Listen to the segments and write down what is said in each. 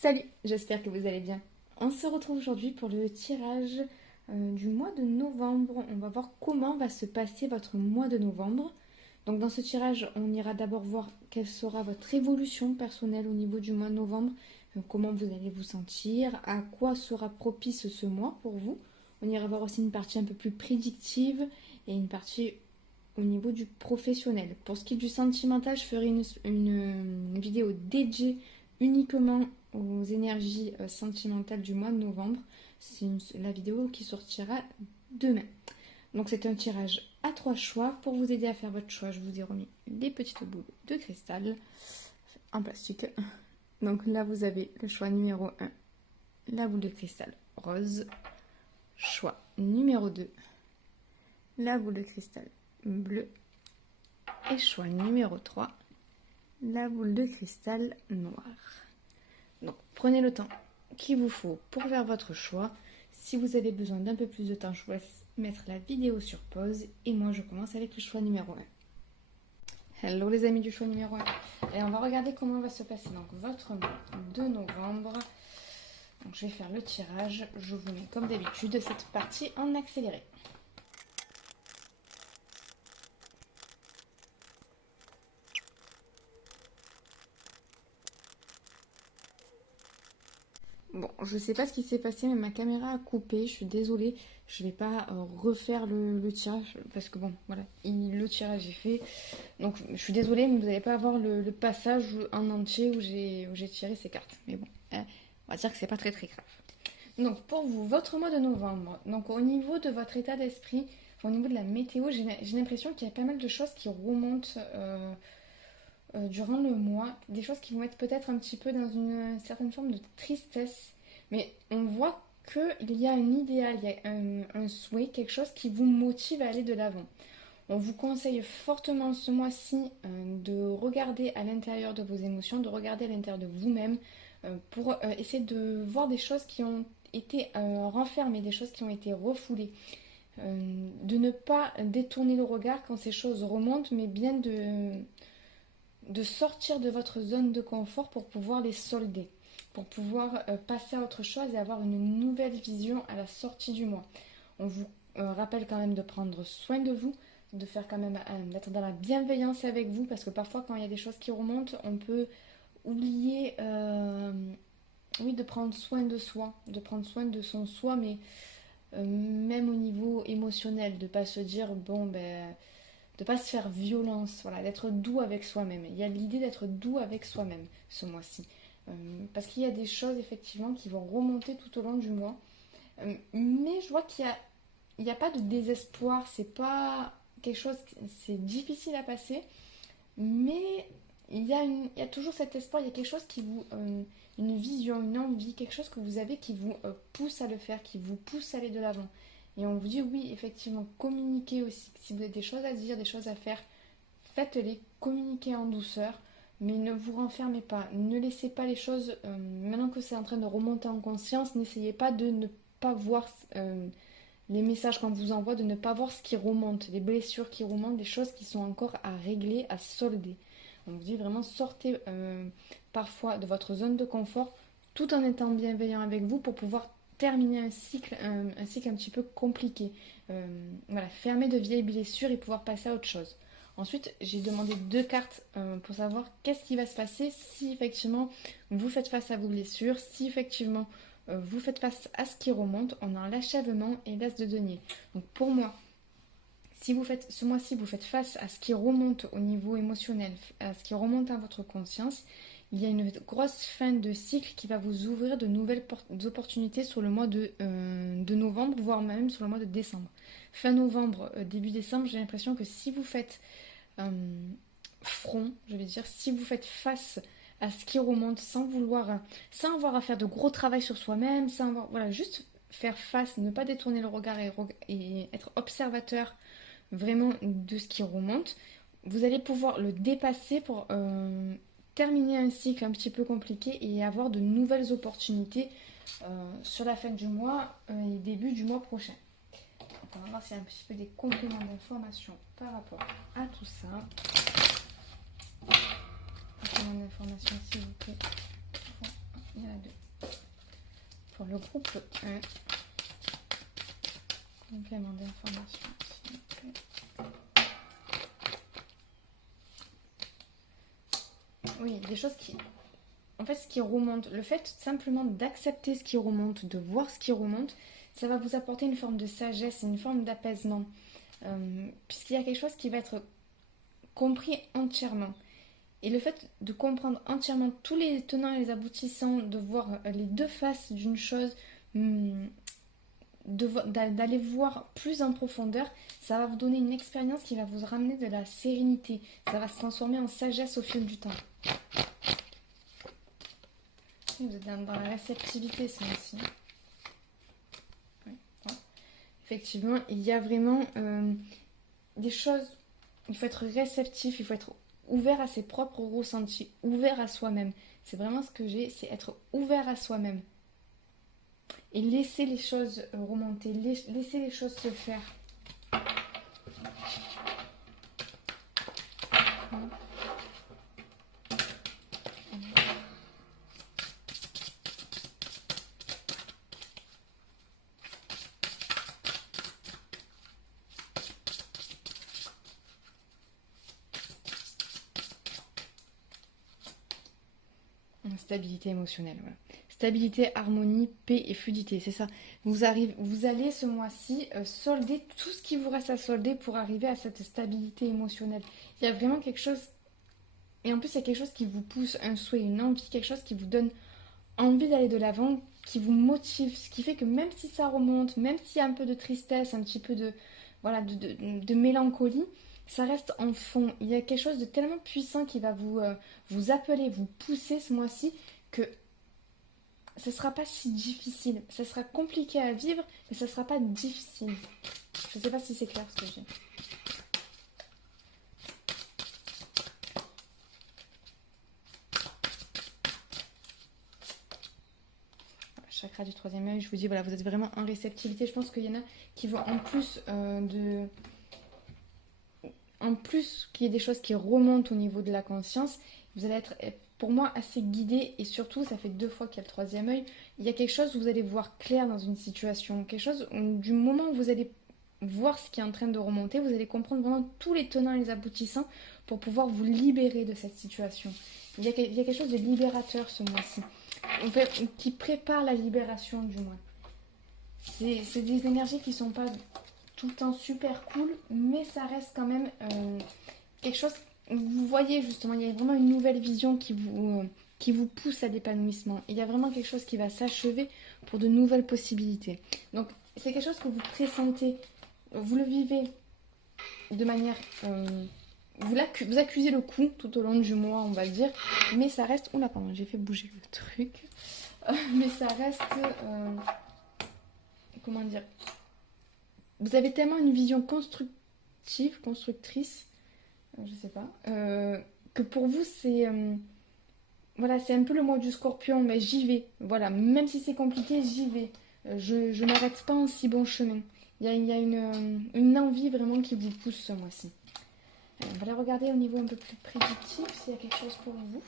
Salut, j'espère que vous allez bien. On se retrouve aujourd'hui pour le tirage du mois de novembre. On va voir comment va se passer votre mois de novembre. Donc dans ce tirage, on ira d'abord voir quelle sera votre évolution personnelle au niveau du mois de novembre, comment vous allez vous sentir, à quoi sera propice ce mois pour vous. On ira voir aussi une partie un peu plus prédictive et une partie au niveau du professionnel. Pour ce qui est du sentimental, je ferai une vidéo dédiée uniquement aux énergies sentimentales du mois de novembre. C'est la vidéo qui sortira demain. Donc c'est un tirage à 3 choix. Pour vous aider à faire votre choix, je vous ai remis des petites boules de cristal en plastique. Donc là vous avez le choix numéro 1, la boule de cristal rose. Choix numéro 2, la boule de cristal bleu. Et choix numéro 3, la boule de cristal noir. Donc prenez le temps qu'il vous faut pour faire votre choix. Si vous avez besoin d'un peu plus de temps, je vous laisse mettre la vidéo sur pause. Et moi je commence avec le choix numéro 1. Hello les amis du choix numéro 1. Et on va regarder comment va se passer donc votre mois de novembre. Donc je vais faire le tirage. Je vous mets comme d'habitude cette partie en accéléré. Bon, je sais pas ce qui s'est passé, mais ma caméra a coupé. Je suis désolée. Je vais pas refaire le tirage parce que bon, voilà, le tirage est fait. Donc, je suis désolée, mais vous n'allez pas avoir le passage en entier où j'ai tiré ces cartes. Mais bon, on va dire que c'est pas très très grave. Donc, pour vous, votre mois de novembre. Donc, au niveau de votre état d'esprit, au niveau de la météo, j'ai l'impression qu'il y a pas mal de choses qui remontent. Durant le mois, des choses qui vont être peut-être un petit peu dans une certaine forme de tristesse, mais on voit qu'il y a un idéal, il y a un souhait, quelque chose qui vous motive à aller de l'avant. On vous conseille fortement ce mois-ci de regarder à l'intérieur de vos émotions, de regarder à l'intérieur de vous-même pour essayer de voir des choses qui ont été renfermées, des choses qui ont été refoulées. De ne pas détourner le regard quand ces choses remontent, mais bien de sortir de votre zone de confort pour pouvoir les solder, pour pouvoir passer à autre chose et avoir une nouvelle vision à la sortie du mois. On vous rappelle quand même de prendre soin de vous, de faire quand même d'être dans la bienveillance avec vous, parce que parfois quand il y a des choses qui remontent, on peut oublier oui, de prendre soin de soi, de prendre soin de son soi, mais même au niveau émotionnel, de pas se dire bon ben de pas se faire violence, voilà, d'être doux avec soi-même. Il y a l'idée d'être doux avec soi-même ce mois-ci. Parce qu'il y a des choses effectivement qui vont remonter tout au long du mois. Mais je vois il y a pas de désespoir, c'est pas quelque chose, c'est difficile à passer. Mais il y a toujours cet espoir, il y a quelque chose qui vous... une vision, une envie, quelque chose que vous avez qui vous pousse à le faire, qui vous pousse à aller de l'avant. Et on vous dit oui, effectivement, communiquez aussi. Si vous avez des choses à dire, des choses à faire, faites-les, communiquez en douceur, mais ne vous renfermez pas. Ne laissez pas les choses, maintenant que c'est en train de remonter en conscience, n'essayez pas de ne pas voir les messages qu'on vous envoie, de ne pas voir ce qui remonte, les blessures qui remontent, des choses qui sont encore à régler, à solder. On vous dit vraiment sortez parfois de votre zone de confort tout en étant bienveillant avec vous pour pouvoir terminer un cycle un petit peu compliqué. Voilà, fermer de vieilles blessures et pouvoir passer à autre chose. Ensuite, j'ai demandé 2 cartes pour savoir qu'est-ce qui va se passer si effectivement vous faites face à vos blessures, si effectivement vous faites face à ce qui remonte. On a l'achèvement et l'as de denier. Donc pour moi, si vous faites ce mois-ci, vous faites face à ce qui remonte au niveau émotionnel, à ce qui remonte à votre conscience, il y a une grosse fin de cycle qui va vous ouvrir de nouvelles opportunités sur le mois de novembre, voire même sur le mois de décembre. Fin novembre, début décembre, j'ai l'impression que si vous faites front, je vais dire, si vous faites face à ce qui remonte sans avoir à faire de gros travail sur soi-même, voilà, juste faire face, ne pas détourner le regard et être observateur vraiment de ce qui remonte, vous allez pouvoir le dépasser pour terminer un cycle un petit peu compliqué et avoir de nouvelles opportunités sur la fin du mois et début du mois prochain. Donc on va voir s'il y a un petit peu des compléments d'information par rapport à tout ça. Compléments d'information s'il vous plaît. Il y en a pour le groupe 1. Complément d'information. Oui, des choses qui... En fait, ce qui remonte, le fait simplement d'accepter ce qui remonte, de voir ce qui remonte, ça va vous apporter une forme de sagesse, une forme d'apaisement. Puisqu'il y a quelque chose qui va être compris entièrement. Et le fait de comprendre entièrement tous les tenants et les aboutissants, de voir les deux faces d'une chose, d'aller voir plus en profondeur, ça va vous donner une expérience qui va vous ramener de la sérénité. Ça va se transformer en sagesse au fil du temps. Vous êtes dans la réceptivité, ça aussi. Oui. Ouais. Effectivement, il y a vraiment des choses... Il faut être réceptif, il faut être ouvert à ses propres ressentis, ouvert à soi-même. C'est vraiment ce que j'ai, c'est être ouvert à soi-même. Et laisser les choses remonter, laisser les choses se faire. Stabilité émotionnelle, voilà. Stabilité, harmonie, paix et fluidité, c'est ça. Vous allez ce mois-ci solder tout ce qui vous reste à solder pour arriver à cette stabilité émotionnelle. Il y a vraiment quelque chose, et en plus il y a quelque chose qui vous pousse, un souhait, une envie, quelque chose qui vous donne envie d'aller de l'avant, qui vous motive, ce qui fait que même si ça remonte, même s'il y a un peu de tristesse, un petit peu de mélancolie, ça reste en fond. Il y a quelque chose de tellement puissant qui va vous appeler, vous pousser ce mois-ci, que ce ne sera pas si difficile. Ça sera compliqué à vivre, mais ça ne sera pas difficile. Je ne sais pas si c'est clair ce que j'ai. Chakra du troisième œil, je vous dis, voilà, vous êtes vraiment en réceptivité. Je pense qu'il y en a qui vont en plus En plus qu'il y ait des choses qui remontent au niveau de la conscience, vous allez être, pour moi, assez guidé. Et surtout, ça fait 2 fois qu'il y a le troisième œil. Il y a quelque chose où vous allez voir clair dans une situation. Quelque chose où, du moment où vous allez voir ce qui est en train de remonter, vous allez comprendre vraiment tous les tenants et les aboutissants pour pouvoir vous libérer de cette situation. Il y a quelque chose de libérateur ce mois-ci. En fait, qui prépare la libération du moins. C'est des énergies qui ne sont pas tout le temps super cool, mais ça reste quand même quelque chose. Vous voyez justement, il y a vraiment une nouvelle vision qui vous pousse à l'épanouissement. Il y a vraiment quelque chose qui va s'achever pour de nouvelles possibilités. Donc c'est quelque chose que vous pressentez, vous le vivez de manière... vous accusez le coup tout au long du mois, on va le dire, mais ça reste... Oula, pardon, j'ai fait bouger le truc. Mais ça reste... comment dire, vous avez tellement une vision constructrice, je sais pas, que pour vous c'est voilà, c'est un peu le mois du Scorpion, mais j'y vais. Voilà, même si c'est compliqué, j'y vais. Je m'arrête pas en si bon chemin. Il y a une envie vraiment qui vous pousse ce mois-ci. On va aller regarder au niveau un peu plus prédictif s'il y a quelque chose pour vous.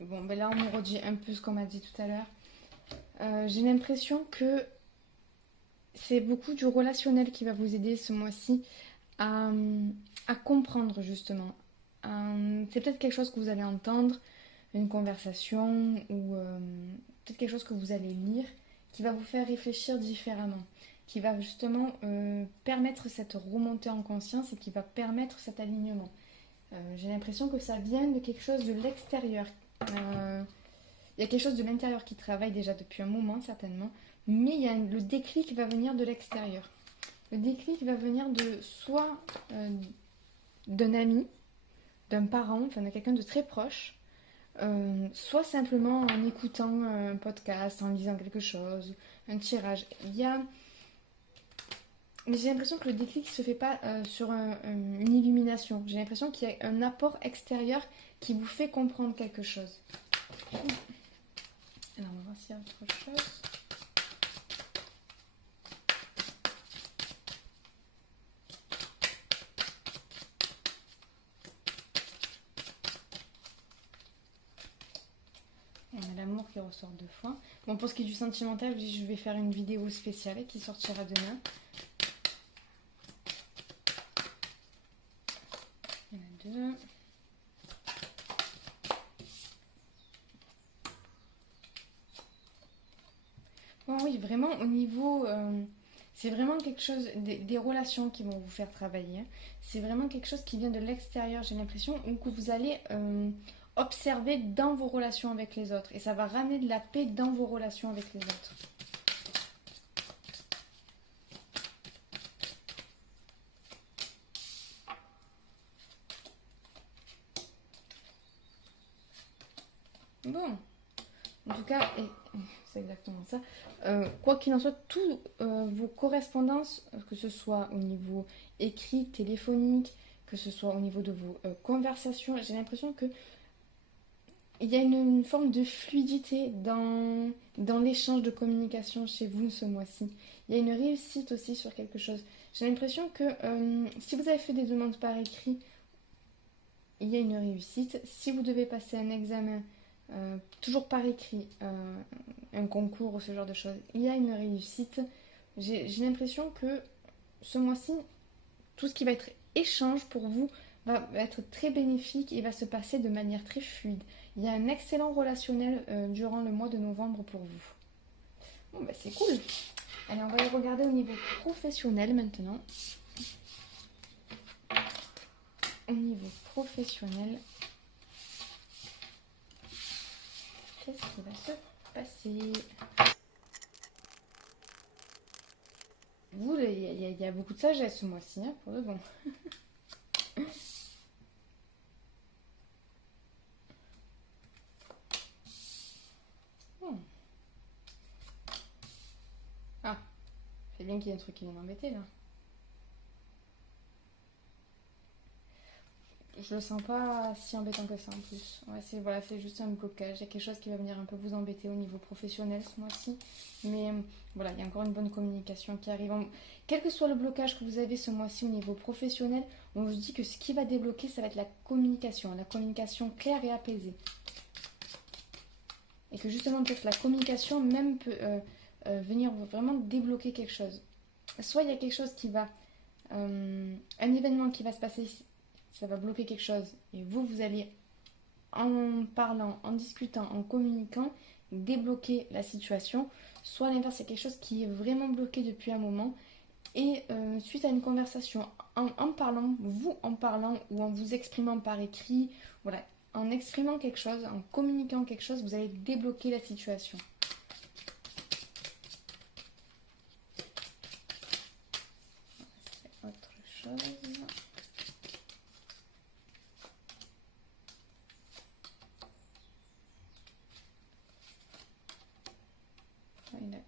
Bon, ben là, on me redit un peu ce qu'on m'a dit tout à l'heure. J'ai l'impression que c'est beaucoup du relationnel qui va vous aider ce mois-ci à comprendre, justement. C'est peut-être quelque chose que vous allez entendre, une conversation, ou peut-être quelque chose que vous allez lire, qui va vous faire réfléchir différemment, qui va justement permettre cette remontée en conscience et qui va permettre cet alignement. J'ai l'impression que ça vient de quelque chose de l'extérieur. Il y a quelque chose de l'intérieur qui travaille déjà depuis un moment certainement, mais il y a le déclic va venir de l'extérieur. Le déclic va venir de soit d'un ami, d'un parent, enfin de quelqu'un de très proche, soit simplement en écoutant un podcast, en lisant quelque chose, un tirage. Mais j'ai l'impression que le déclic ne se fait pas sur une illumination. J'ai l'impression qu'il y a un apport extérieur qui vous fait comprendre quelque chose. Alors, on va voir s'il y a autre chose. qui ressort 2 fois. Bon, pour ce qui est du sentimental, je vais faire une vidéo spéciale qui sortira demain. Il y en a 2. Bon, oui, vraiment, au niveau... c'est vraiment quelque chose, des relations qui vont vous faire travailler. C'est vraiment quelque chose qui vient de l'extérieur, j'ai l'impression, ou que vous allez observer dans vos relations avec les autres. Et ça va ramener de la paix dans vos relations avec les autres. Bon, en tout cas, c'est exactement ça. Quoi qu'il en soit, toutes vos correspondances, que ce soit au niveau écrit, téléphonique, que ce soit au niveau de vos conversations, j'ai l'impression que il y a une forme de fluidité dans l'échange de communication chez vous ce mois-ci. Il y a une réussite aussi sur quelque chose. J'ai l'impression que si vous avez fait des demandes par écrit, il y a une réussite. Si vous devez passer un examen, toujours par écrit, un concours ou ce genre de choses, il y a une réussite. J'ai l'impression que ce mois-ci, tout ce qui va être échange pour vous va être très bénéfique et va se passer de manière très fluide. Il y a un excellent relationnel durant le mois de novembre pour vous. Bon, bah c'est cool. Allez, on va y regarder au niveau professionnel maintenant. Au niveau professionnel, qu'est-ce qui va se passer? Vous, il y a beaucoup de sagesse ce mois-ci, hein, pour de bon. Ah, c'est bien qu'il y ait un truc qui vient m'embêter là. Je le sens pas si embêtant que ça en plus. Ouais, c'est juste un blocage. Il y a quelque chose qui va venir un peu vous embêter au niveau professionnel ce mois-ci. Mais voilà, il y a encore une bonne communication qui arrive. Quel que soit le blocage que vous avez ce mois-ci au niveau professionnel, on vous dit que ce qui va débloquer, ça va être la communication claire et apaisée. Et que justement, peut-être la communication même peut venir vraiment débloquer quelque chose. Soit il y a quelque chose qui va... un événement qui va se passer, ça va bloquer quelque chose. Et vous allez, en parlant, en discutant, en communiquant, débloquer la situation. Soit à l'inverse, c'est quelque chose qui est vraiment bloqué depuis un moment. Et suite à une conversation, en parlant ou en vous exprimant par écrit, voilà, en exprimant quelque chose, en communiquant quelque chose, vous allez débloquer la situation. Autre chose.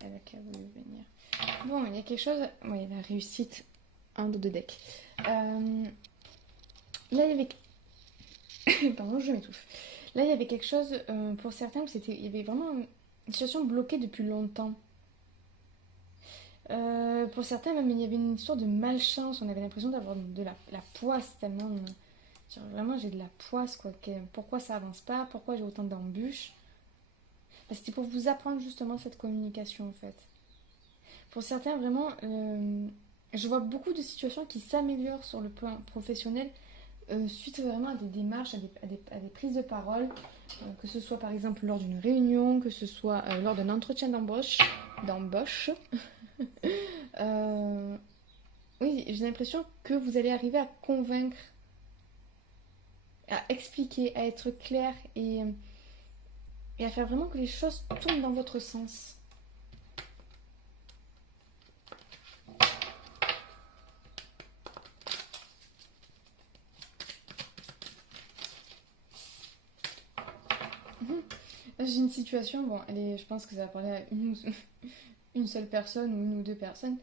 Elle a qu'à voulu venir. Bon, il y a quelque chose. Oui, la réussite. Un de deux decks. Là, il y avait. Pardon, je m'étouffe. Là, il y avait quelque chose pour certains où il y avait vraiment une situation bloquée depuis longtemps. Pour certains, même, il y avait une histoire de malchance. On avait l'impression d'avoir de la poisse tellement. Vraiment, j'ai de la poisse, quoi. Pourquoi ça avance pas? Pourquoi j'ai autant d'embûches? C'était pour vous apprendre justement cette communication, en fait. Pour certains, vraiment, je vois beaucoup de situations qui s'améliorent sur le plan professionnel suite vraiment à des démarches, à des prises de parole, que ce soit par exemple lors d'une réunion, que ce soit lors d'un entretien d'embauche. Oui, j'ai l'impression que vous allez arriver à convaincre, à expliquer, à être clair et à faire vraiment que les choses tournent dans votre sens. J'ai une situation, bon, je pense que ça va parler à une seule personne ou une ou deux personnes.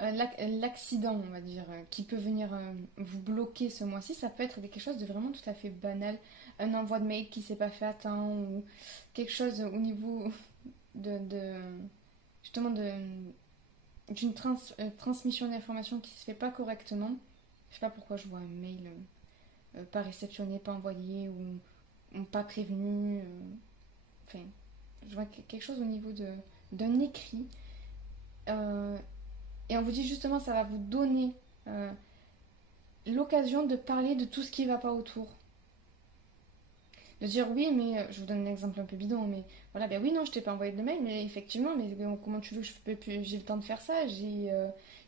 L'accident, on va dire, qui peut venir vous bloquer ce mois-ci, ça peut être quelque chose de vraiment tout à fait banal. Un envoi de mail qui ne s'est pas fait à temps ou quelque chose au niveau justement d'une transmission d'informations qui ne se fait pas correctement. Je sais pas pourquoi je vois un mail pas réceptionné, pas envoyé ou pas prévenu. Enfin, je vois quelque chose au niveau d'un écrit. Euh, et on vous dit justement, ça va vous donner euh, l'occasion de parler de tout ce qui ne va pas autour. De dire oui, mais je vous donne un exemple un peu bidon, mais voilà, ben oui, non, je t'ai pas envoyé de mail, mais effectivement, mais comment tu veux que j'ai le temps de faire ça? J'ai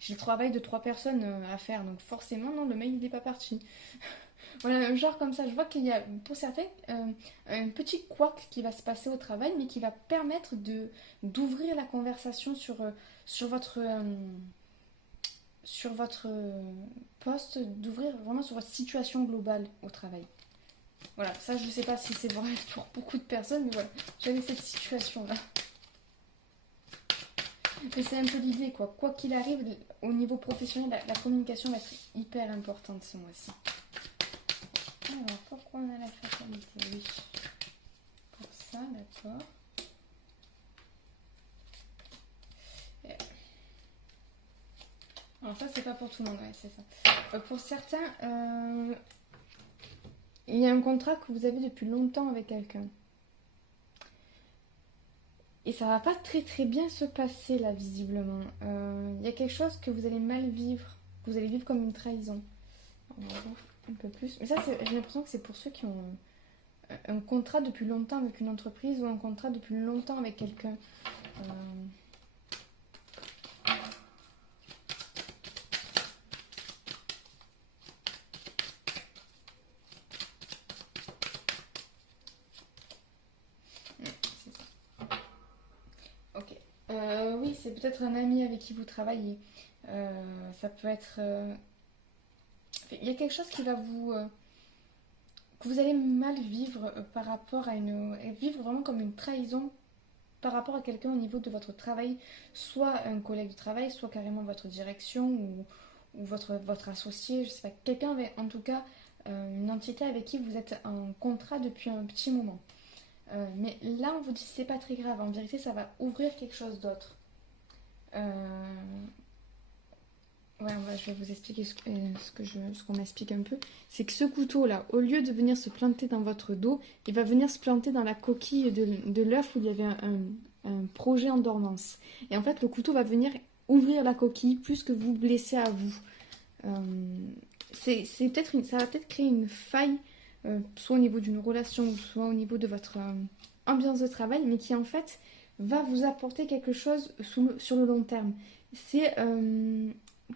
le travail de 3 personnes à faire, donc forcément, non, le mail il n'est pas parti. Voilà, un genre comme ça, je vois qu'il y a pour certains un petit couac qui va se passer au travail, mais qui va permettre d'ouvrir la conversation sur votre poste, d'ouvrir vraiment sur votre situation globale au travail. Voilà, ça je sais pas si c'est vrai pour beaucoup de personnes, mais voilà, j'avais cette situation-là. Mais c'est un peu l'idée, quoi. Quoi qu'il arrive, au niveau professionnel, la communication va être hyper importante ce mois-ci. Alors, pourquoi on a la fatalité? Oui, pour ça, d'accord. Alors ça, c'est pas pour tout le monde, ouais, c'est ça. Pour certains, il y a un contrat que vous avez depuis longtemps avec quelqu'un. Et ça va pas très très bien se passer là, visiblement. Il y a quelque chose que vous allez mal vivre, que vous allez vivre comme une trahison. On va voir un peu plus. Mais ça, j'ai l'impression que c'est pour ceux qui ont un contrat depuis longtemps avec une entreprise ou un contrat depuis longtemps avec quelqu'un. Euh, c'est ça. Ok. Oui, c'est peut-être un ami avec qui vous travaillez. Ça peut être. Il y a quelque chose qui va que vous allez mal vivre par rapport à une. Vivre vraiment comme une trahison par rapport à quelqu'un au niveau de votre travail, soit un collègue de travail, soit carrément votre direction ou votre associé, je sais pas, quelqu'un avec, en tout cas, une entité avec qui vous êtes en contrat depuis un petit moment. Mais là, on vous dit c'est pas très grave. En vérité, ça va ouvrir quelque chose d'autre. Euh, Ouais, je vais vous expliquer ce qu'on m'explique un peu. C'est que ce couteau-là, au lieu de venir se planter dans votre dos, il va venir se planter dans la coquille de l'œuf où il y avait un projet en dormance. Et en fait, le couteau va venir ouvrir la coquille plus que vous blesser à vous. Ça va peut-être créer une faille, soit au niveau d'une relation, soit au niveau de votre ambiance de travail, mais qui en fait va vous apporter quelque chose sur le long terme. C'est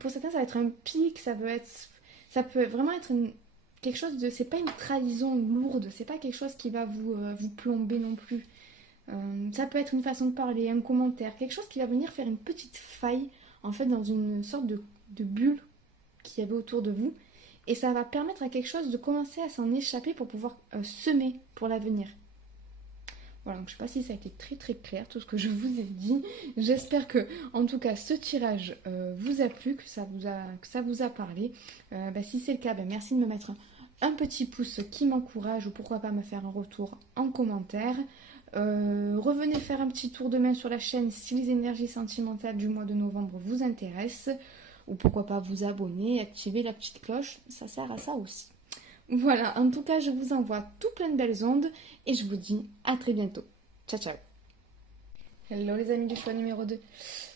pour certains, ça va être un pic, ça peut vraiment être quelque chose de, c'est pas une trahison lourde, c'est pas quelque chose qui va vous plomber non plus. Ça peut être une façon de parler, un commentaire, quelque chose qui va venir faire une petite faille en fait dans une sorte de bulle qu'il y avait autour de vous. Et ça va permettre à quelque chose de commencer à s'en échapper pour pouvoir semer pour l'avenir. Voilà, donc je ne sais pas si ça a été très très clair tout ce que je vous ai dit. J'espère que, en tout cas, ce tirage vous a plu, que ça vous a parlé. Si c'est le cas, merci de me mettre un petit pouce qui m'encourage ou pourquoi pas me faire un retour en commentaire. Revenez faire un petit tour de main sur la chaîne si les énergies sentimentales du mois de novembre vous intéressent. Ou pourquoi pas vous abonner, activer la petite cloche, ça sert à ça aussi. Voilà, en tout cas, je vous envoie tout plein de belles ondes et je vous dis à très bientôt. Ciao, ciao. Hello les amis du choix numéro 2.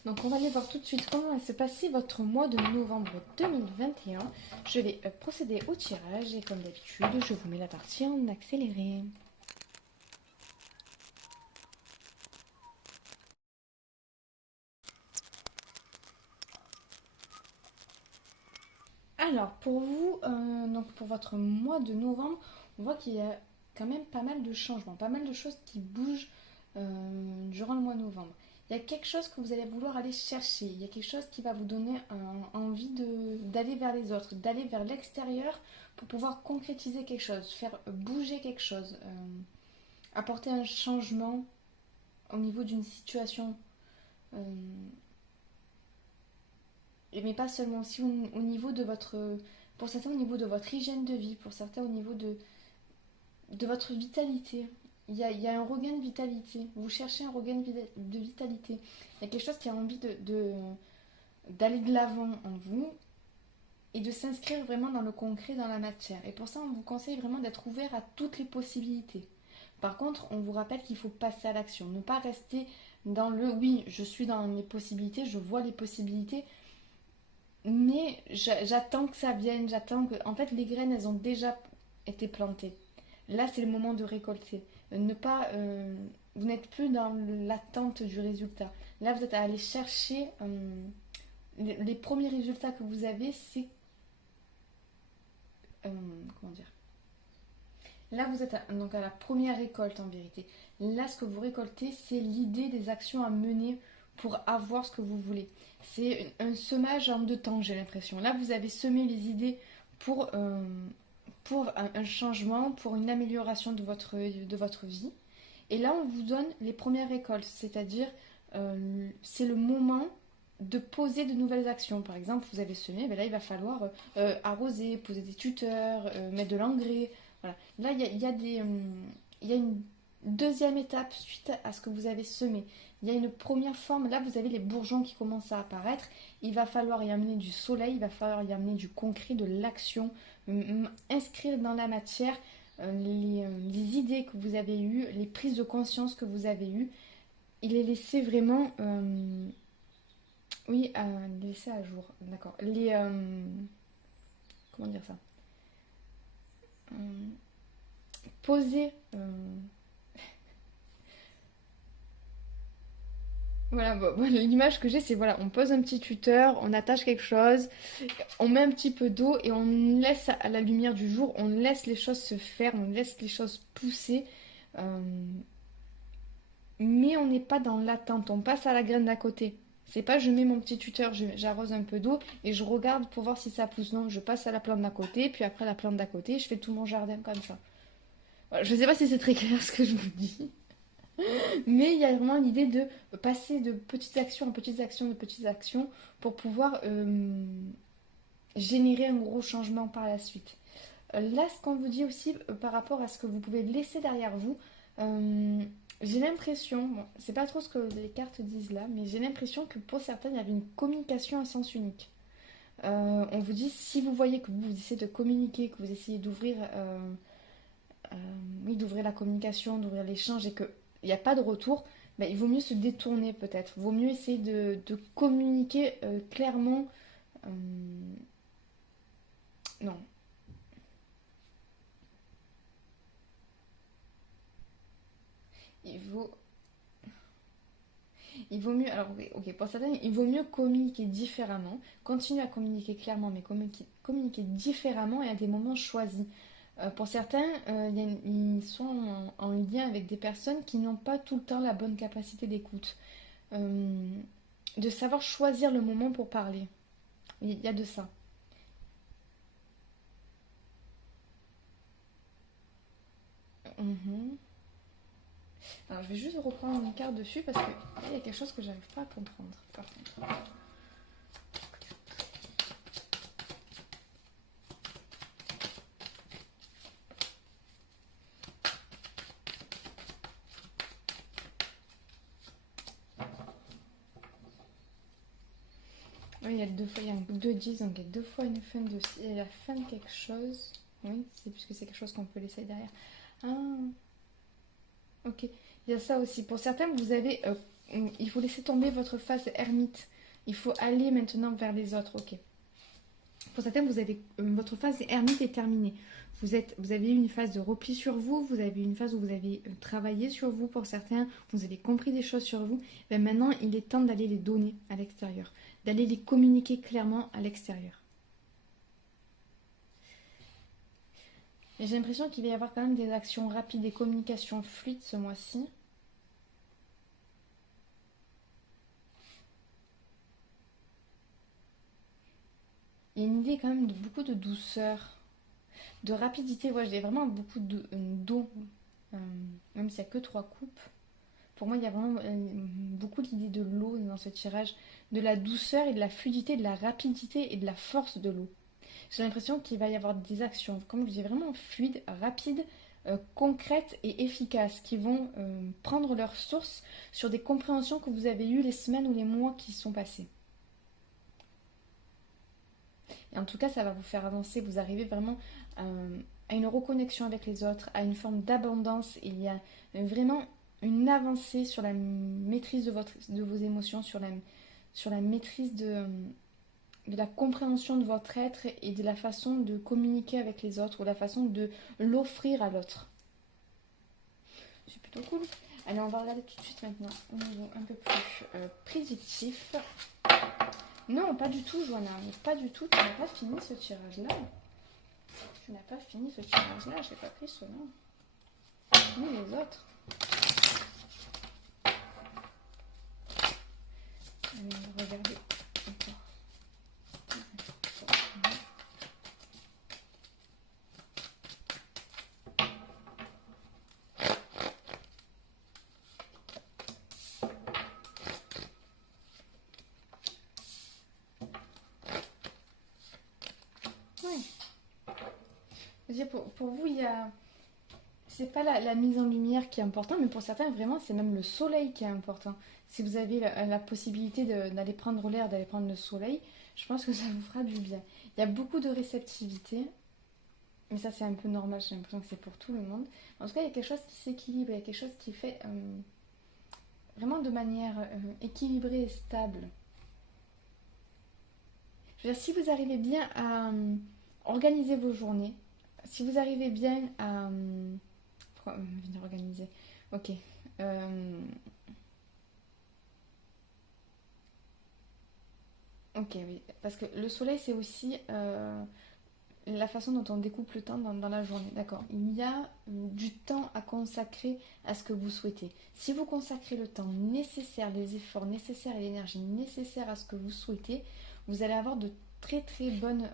Donc on va aller voir tout de suite comment va se passer votre mois de novembre 2021. Je vais procéder au tirage et comme d'habitude, je vous mets la partie en accéléré. Alors pour vous, donc pour votre mois de novembre, on voit qu'il y a quand même pas mal de changements, pas mal de choses qui bougent durant le mois de novembre. Il y a quelque chose que vous allez vouloir aller chercher, il y a quelque chose qui va vous donner envie d'aller vers les autres, d'aller vers l'extérieur pour pouvoir concrétiser quelque chose, faire bouger quelque chose, apporter un changement au niveau d'une situation. euh, mais pas seulement, aussi au niveau de votre... Pour certains, au niveau de votre hygiène de vie, pour certains, au niveau de votre vitalité. Il y a un regain de vitalité. Vous cherchez un regain de vitalité. Il y a quelque chose qui a envie d'aller de l'avant en vous et de s'inscrire vraiment dans le concret, dans la matière. Et pour ça, on vous conseille vraiment d'être ouvert à toutes les possibilités. Par contre, on vous rappelle qu'il faut passer à l'action, ne pas rester dans le oui, je suis dans les possibilités, je vois les possibilités, mais j'attends que ça vienne, j'attends que... En fait, les graines, elles ont déjà été plantées. Là, c'est le moment de récolter. Ne pas... vous n'êtes plus dans l'attente du résultat. Là, vous êtes à aller chercher... les premiers résultats que vous avez, c'est... comment dire? Là, vous êtes donc à la première récolte en vérité. Là, ce que vous récoltez, c'est l'idée des actions à mener pour avoir ce que vous voulez. C'est un semage en deux temps, j'ai l'impression. Là, vous avez semé les idées pour un changement, pour une amélioration de votre vie. Et là, on vous donne les premières récoltes, c'est-à-dire c'est le moment de poser de nouvelles actions. Par exemple, vous avez semé, ben là, il va falloir arroser, poser des tuteurs, mettre de l'engrais. Voilà. Là, il y a une deuxième étape suite à ce que vous avez semé. Il y a une première forme. Là, vous avez les bourgeons qui commencent à apparaître. Il va falloir y amener du soleil, il va falloir y amener du concret, de l'action, inscrire dans la matière les idées que vous avez eues, les prises de conscience que vous avez eues. Il est laissé vraiment... oui, laisser à jour, d'accord. Comment dire ça? Euh, Poser. Voilà, bon, l'image que j'ai, c'est voilà, on pose un petit tuteur, on attache quelque chose, on met un petit peu d'eau et on laisse à la lumière du jour, on laisse les choses se faire, on laisse les choses pousser. euh, mais on n'est pas dans l'attente, on passe à la graine d'à côté. C'est pas je mets mon petit tuteur, j'arrose un peu d'eau et je regarde pour voir si ça pousse. Non, je passe à la plante d'à côté, puis après la plante d'à côté, je fais tout mon jardin comme ça. Voilà, je sais pas si c'est très clair ce que je vous dis, mais il y a vraiment l'idée de passer de petites actions en petites actions, de petites actions pour pouvoir générer un gros changement par la suite. Là, ce qu'on vous dit aussi par rapport à ce que vous pouvez laisser derrière vous, euh, j'ai l'impression, bon, c'est pas trop ce que les cartes disent là, mais j'ai l'impression que pour certains, il y avait une communication à sens unique. On vous dit, si vous voyez que vous essayez de communiquer, que vous essayez d'ouvrir euh, oui, d'ouvrir la communication, d'ouvrir l'échange et qu'il n'y a pas de retour, ben, il vaut mieux se détourner peut-être. Il vaut mieux essayer de communiquer clairement. euh, non, il vaut, il vaut mieux. Alors, ok, pour certains, il vaut mieux communiquer différemment. Continuer à communiquer clairement, mais communiquer différemment et à des moments choisis. Pour certains, ils sont en lien avec des personnes qui n'ont pas tout le temps la bonne capacité d'écoute. Euh, de savoir choisir le moment pour parler. Il y a de ça. Mhm. Alors, je vais juste reprendre une carte dessus parce que là, il y a quelque chose que j'arrive pas à comprendre. Par contre. Oui, il y a deux fois, il y a un deux 10, donc il y a deux fois une fin de, et la fin de quelque chose. Oui, c'est puisque c'est quelque chose qu'on peut laisser derrière. Ah, ok. Il y a ça aussi. Pour certains, vous avez, il faut laisser tomber votre face ermite. Il faut aller maintenant vers les autres. Ok. Pour certains, vous avez votre phase ermite est terminée. Vous avez eu une phase de repli sur vous, vous avez eu une phase où vous avez travaillé sur vous pour certains, vous avez compris des choses sur vous. Ben maintenant, il est temps d'aller les donner à l'extérieur, d'aller les communiquer clairement à l'extérieur. Et j'ai l'impression qu'il va y avoir quand même des actions rapides, des communications fluides ce mois-ci. Il y a une idée quand même de beaucoup de douceur, de rapidité. Ouais, j'ai vraiment beaucoup d'eau, euh, même s'il n'y a que trois coupes. Pour moi, il y a vraiment beaucoup l'idée de l'eau dans ce tirage, de la douceur et de la fluidité, de la rapidité et de la force de l'eau. J'ai l'impression qu'il va y avoir des actions, comme je dis, vraiment fluides, rapides, concrètes et efficaces, qui vont prendre leur source sur des compréhensions que vous avez eues les semaines ou les mois qui sont passés. Et en tout cas, ça va vous faire avancer, vous arrivez vraiment... à une reconnexion avec les autres, à une forme d'abondance. Il y a vraiment une avancée sur la maîtrise de vos émotions, sur la maîtrise de la compréhension de votre être et de la façon de communiquer avec les autres ou la façon de l'offrir à l'autre. C'est plutôt cool. Allez, on va regarder tout de suite maintenant au niveau un peu plus prédictif. Non, pas du tout, Joanna. Pas du tout. Tu n'as pas fini ce tirage-là. Tu n'as pas fini ce tirage-là. Je n'ai pas pris ceux-là. Ni les autres. Allez, on va regarder encore. Pour vous, il y a... C'est pas la mise en lumière qui est importante, mais pour certains, vraiment, c'est même le soleil qui est important. Si vous avez la possibilité d'aller prendre l'air, d'aller prendre le soleil, je pense que ça vous fera du bien. Il y a beaucoup de réceptivité, mais ça, c'est un peu normal, j'ai l'impression que c'est pour tout le monde. En tout cas, il y a quelque chose qui s'équilibre, il y a quelque chose qui fait vraiment de manière équilibrée et stable. Je veux dire, si vous arrivez bien à organiser vos journées, si vous arrivez bien à... Pourquoi venir organiser? Ok. Ok, oui. Parce que le soleil, c'est aussi la façon dont on découpe le temps dans la journée. D'accord. Il y a du temps à consacrer à ce que vous souhaitez. Si vous consacrez le temps nécessaire, les efforts nécessaires et l'énergie nécessaire à ce que vous souhaitez, vous allez avoir de très très bonnes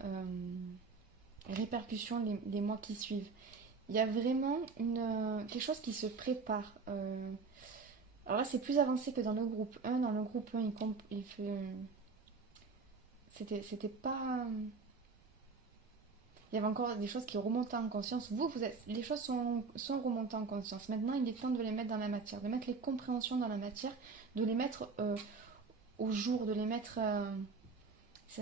répercussions les mois qui suivent. Il y a vraiment quelque chose qui se prépare. Alors là, c'est plus avancé que dans le groupe 1. Dans le groupe 1, il fait... C'était pas... Il y avait encore des choses qui remontaient en conscience. Les choses sont remontées en conscience. Maintenant, il est temps de les mettre dans la matière, de mettre les compréhensions dans la matière, de les mettre au jour, de les mettre...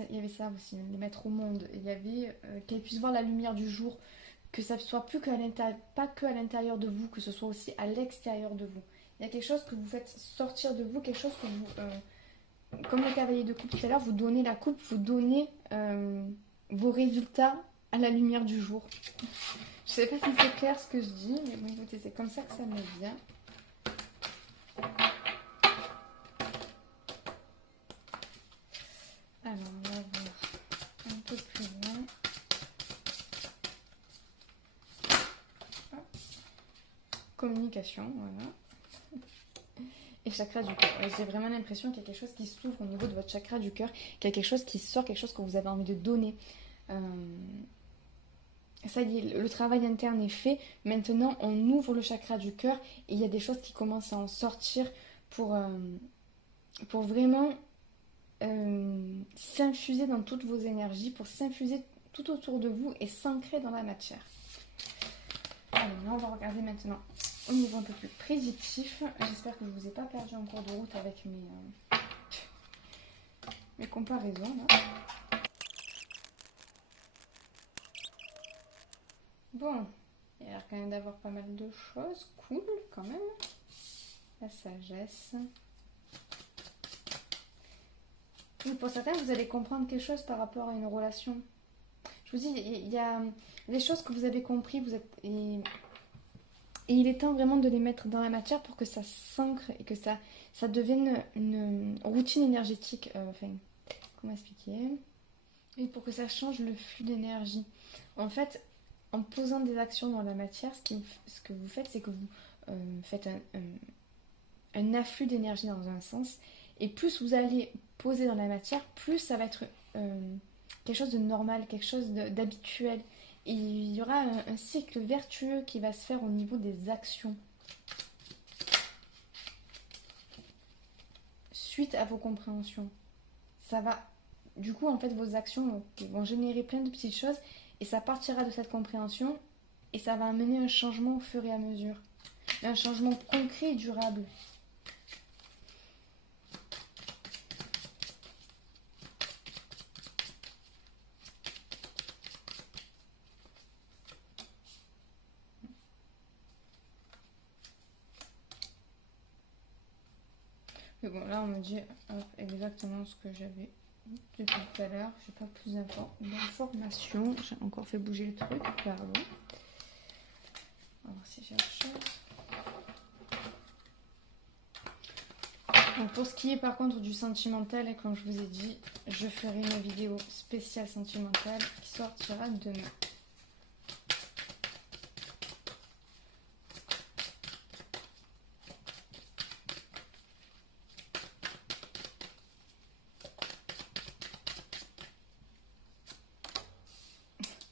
il y avait ça aussi, les mettre au monde. Il y avait qu'elles puissent voir la lumière du jour, que ça ne soit plus pas que à l'intérieur de vous, que ce soit aussi à l'extérieur de vous. Il y a quelque chose que vous faites sortir de vous, quelque chose que vous... comme le cavalier de coupe tout à l'heure, vous donnez la coupe, vous donnez vos résultats à la lumière du jour. Je sais pas si c'est clair ce que je dis, mais bon, écoutez, c'est comme ça que ça me vient. Alors, on va voir un peu plus loin. Communication, voilà. Et chakra du cœur. J'ai vraiment l'impression qu'il y a quelque chose qui s'ouvre au niveau de votre chakra du cœur, qu'il y a quelque chose qui sort, quelque chose que vous avez envie de donner. Ça y est, le travail interne est fait. Maintenant, on ouvre le chakra du cœur et il y a des choses qui commencent à en sortir pour vraiment s'infuser dans toutes vos énergies, pour s'infuser tout autour de vous et s'ancrer dans la matière. Alors, là, on va regarder maintenant au niveau un peu plus prédictif. J'espère que je ne vous ai pas perdu en cours de route avec mes comparaisons. Là. Bon, il y a l'air quand même d'avoir pas mal de choses. Cool, quand même. La sagesse. Oui, pour certains, vous allez comprendre quelque chose par rapport à une relation. Je vous dis, il y a des choses que vous avez compris, et il est temps vraiment de les mettre dans la matière pour que ça s'ancre et que ça devienne une routine énergétique. Comment expliquer? Et pour que ça change le flux d'énergie. En fait, en posant des actions dans la matière, ce que vous faites, c'est que vous faites un afflux d'énergie dans un sens. Et plus vous allez poser dans la matière, plus ça va être quelque chose de normal, quelque chose d'habituel. Et il y aura un cycle vertueux qui va se faire au niveau des actions. Suite à vos compréhensions. Ça va... Du coup, en fait, vos actions vont générer plein de petites choses et ça partira de cette compréhension et ça va amener un changement au fur et à mesure. Un changement concret et durable. Et bon, là, on me dit exactement ce que j'avais depuis tout à l'heure. J'ai pas plus d'informations. J'ai encore fait bouger le truc. Pardon. On va voir si j'ai autre chose. Donc pour ce qui est par contre du sentimental, et comme je vous ai dit, je ferai une vidéo spéciale sentimentale qui sortira demain.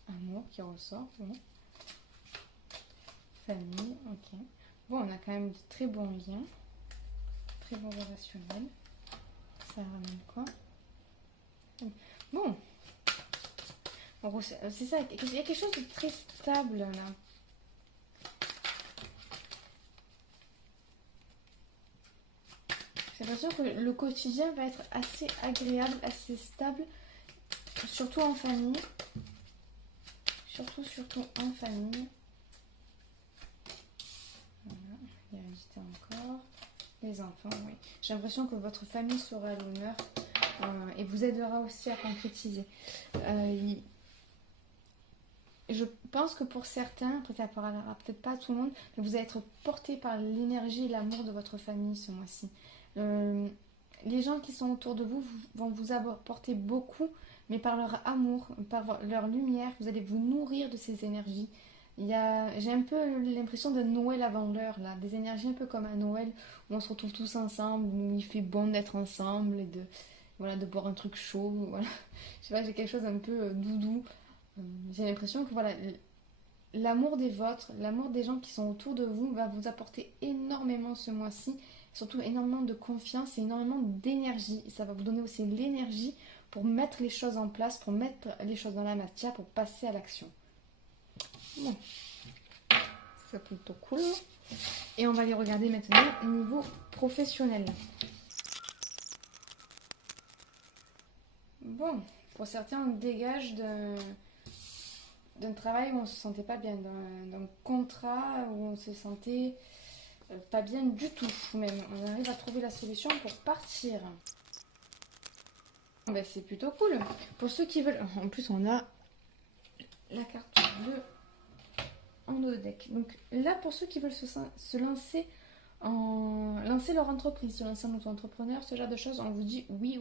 Amour qui ressort, bon. Famille, ok. Bon, on a quand même de très bons liens, très bons relationnels. Ça ramène quoi? Bon. C'est ça, il y a quelque chose de très stable là. J'ai l'impression que le quotidien va être assez agréable, assez stable, surtout en famille. Surtout en famille. Voilà, il y a invité encore. Les enfants, oui. J'ai l'impression que votre famille sera à l'honneur et vous aidera aussi à concrétiser. Je pense que pour certains, après ça parlera peut-être pas à tout le monde, mais vous allez être porté par l'énergie et l'amour de votre famille ce mois-ci. Les gens qui sont autour de vous vont vous apporter beaucoup, mais par leur amour, par leur lumière, vous allez vous nourrir de ces énergies. J'ai un peu l'impression d'un Noël avant l'heure, là, des énergies un peu comme à Noël, où on se retrouve tous ensemble, où il fait bon d'être ensemble et de boire un truc chaud. Voilà. Je sais pas, j'ai quelque chose un peu doudou. J'ai l'impression que voilà, l'amour des vôtres, l'amour des gens qui sont autour de vous va vous apporter énormément ce mois-ci, surtout énormément de confiance et énormément d'énergie. Ça va vous donner aussi l'énergie pour mettre les choses en place, pour mettre les choses dans la matière, pour passer à l'action. Bon, c'est plutôt cool. Et on va les regarder maintenant au niveau professionnel. Bon, pour certains, on dégage d'un travail où on ne se sentait pas bien, d'un contrat où on se sentait pas bien du tout. Même, on arrive à trouver la solution pour partir. Ben, c'est plutôt cool. Pour ceux qui veulent... En plus, on a la carte bleue en dos de deck. Donc là, pour ceux qui veulent se lancer lancer leur entreprise, se lancer en auto-entrepreneur, ce genre de choses, on vous dit oui,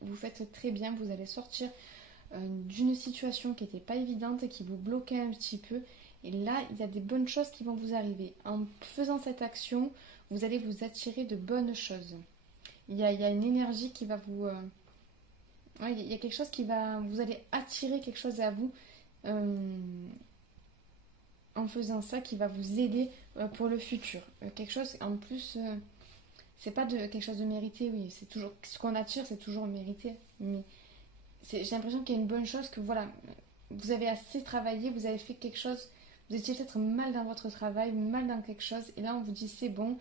vous faites très bien, vous allez sortir d'une situation qui n'était pas évidente et qui vous bloquait un petit peu. Et là, il y a des bonnes choses qui vont vous arriver. En faisant cette action, vous allez vous attirer de bonnes choses. Il y a une énergie qui va vous... il y a quelque chose qui va... Vous allez attirer quelque chose à vous en faisant ça qui va vous aider pour le futur. Quelque chose, en plus, c'est pas quelque chose de mérité, oui. C'est toujours... Ce qu'on attire, c'est toujours mérité. Mais j'ai l'impression qu'il y a une bonne chose que, voilà, vous avez assez travaillé, vous avez fait quelque chose... Vous étiez peut-être mal dans votre travail, mal dans quelque chose, et là on vous dit c'est bon,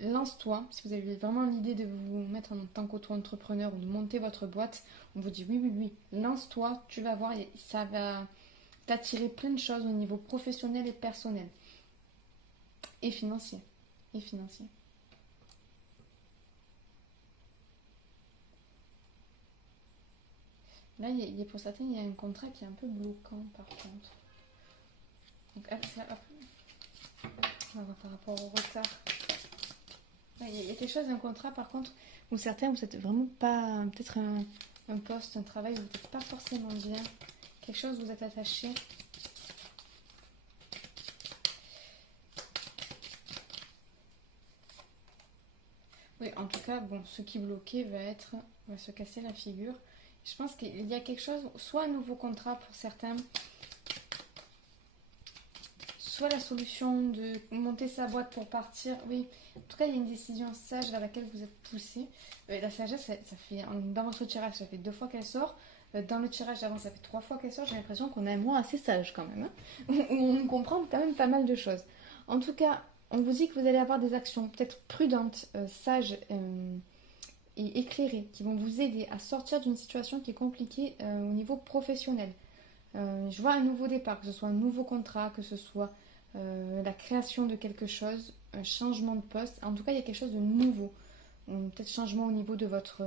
lance-toi. Si vous avez vraiment l'idée de vous mettre en tant qu'auto-entrepreneur ou de monter votre boîte, on vous dit oui, lance-toi, tu vas voir, ça va t'attirer plein de choses au niveau professionnel et personnel. Et financier. Là, pour certains, il y a un contrat qui est un peu bloquant par contre. Donc, on va voir par rapport au retard. Il y a quelque chose, un contrat par contre, où certains, vous n'êtes vraiment pas, peut-être un poste, un travail où vous n'êtes pas forcément bien. Quelque chose où vous êtes attaché. Oui, en tout cas, bon, ce qui bloquait va se casser la figure. Je pense qu'il y a quelque chose, soit un nouveau contrat pour certains, soit la solution de monter sa boîte pour partir. Oui, en tout cas, il y a une décision sage vers laquelle vous êtes poussé. La sagesse, ça fait, dans votre tirage, ça fait 2 fois qu'elle sort. Dans le tirage d'avant, ça fait 3 fois qu'elle sort. J'ai l'impression qu'on a un mois assez sage quand même. Où on comprend quand même pas mal de choses. En tout cas, on vous dit que vous allez avoir des actions peut-être prudentes, sages et éclairées, qui vont vous aider à sortir d'une situation qui est compliquée au niveau professionnel. Je vois un nouveau départ, que ce soit un nouveau contrat, que ce soit la création de quelque chose, un changement de poste. En tout cas, il y a quelque chose de nouveau. Peut-être changement au niveau de votre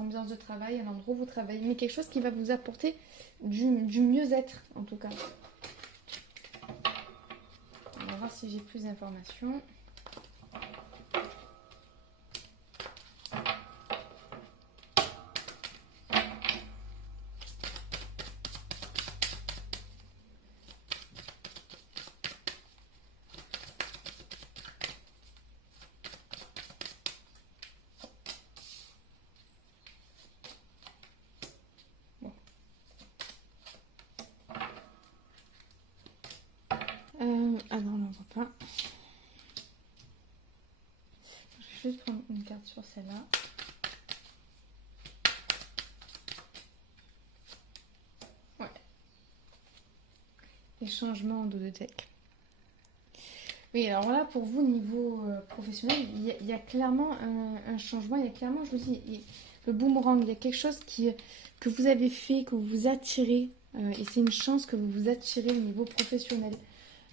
ambiance de travail, à l'endroit où vous travaillez, mais quelque chose qui va vous apporter du mieux-être, en tout cas. On va voir si j'ai plus d'informations. Ah non, on n'en voit pas. Je vais juste prendre une carte sur celle-là. Ouais. Les changements en dos de deck. Oui, alors là, pour vous, niveau professionnel, il y a clairement un changement. Il y a clairement, je vous dis, le boomerang. Il y a quelque chose que vous avez fait, que vous vous attirez. Et c'est une chance que vous vous attirez au niveau professionnel.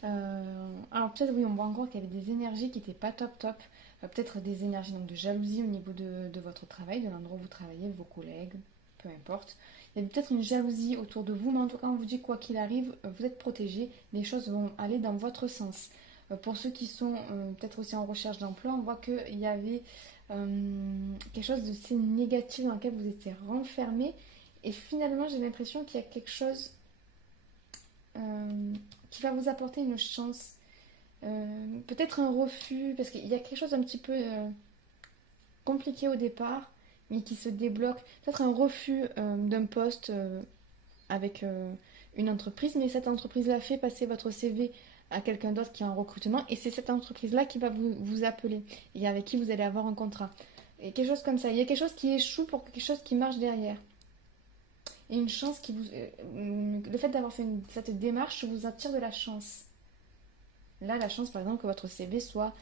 Alors peut-être, oui, on voit encore qu'il y avait des énergies qui n'étaient pas top top. Peut-être des énergies donc, de jalousie au niveau de votre travail, de l'endroit où vous travaillez, de vos collègues, peu importe. Il y a peut-être une jalousie autour de vous, mais en tout cas, on vous dit quoi qu'il arrive, vous êtes protégés. Les choses vont aller dans votre sens. Pour ceux qui sont peut-être aussi en recherche d'emploi, on voit qu'il y avait quelque chose de si négatif dans lequel vous étiez renfermé. Et finalement, j'ai l'impression qu'il y a quelque chose qui va vous apporter une chance. Peut-être un refus, parce qu'il y a quelque chose un petit peu compliqué au départ, mais qui se débloque. Peut-être un refus d'un poste avec une entreprise, mais cette entreprise-là fait passer votre CV à quelqu'un d'autre qui est en recrutement, et c'est cette entreprise-là qui va vous appeler, et avec qui vous allez avoir un contrat. Et quelque chose comme ça. Il y a quelque chose qui échoue pour quelque chose qui marche derrière. Et une chance qui vous... le fait d'avoir fait cette démarche vous attire de la chance. Là, la chance, par exemple, que votre CV soit